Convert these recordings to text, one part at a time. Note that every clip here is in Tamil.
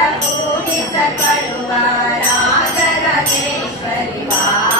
ूनि सर्वरुवाराधरमेश्वरि वा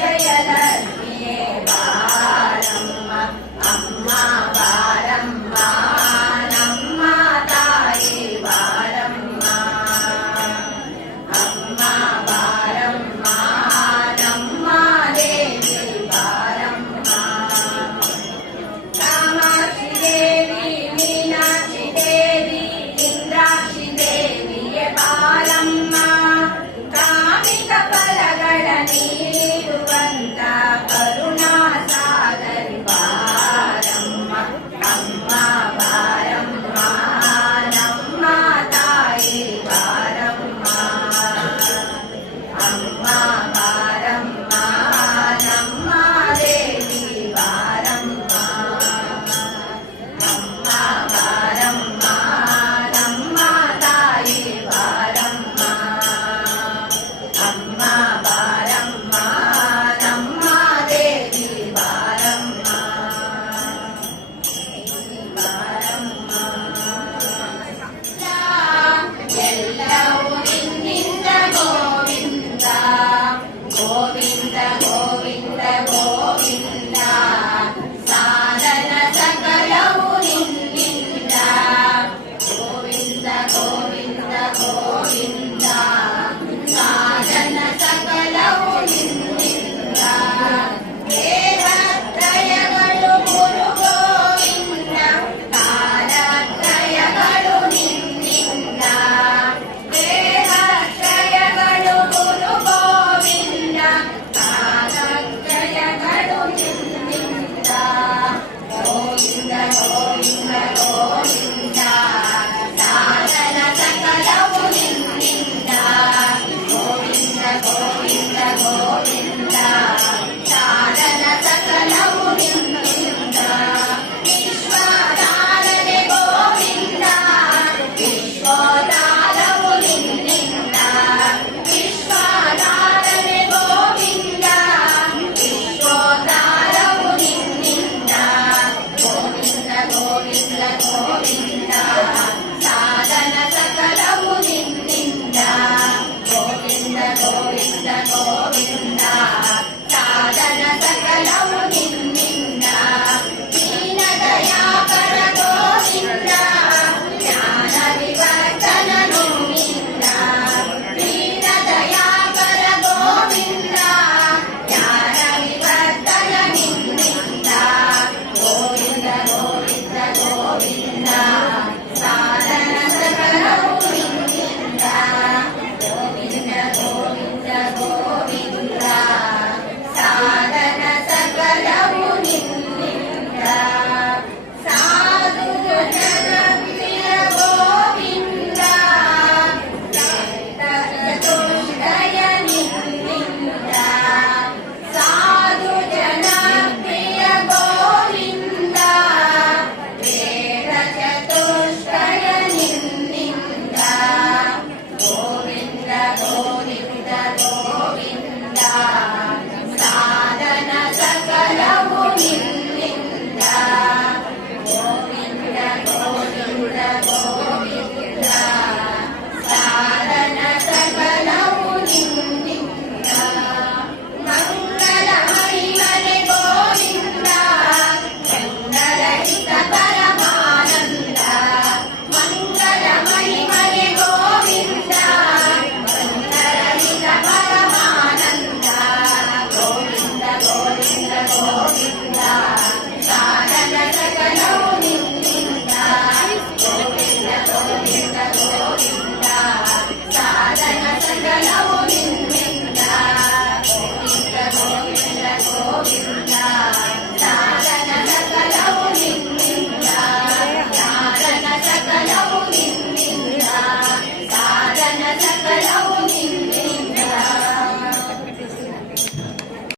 விஜயதர்ஷியே பாரம்மா அம்மா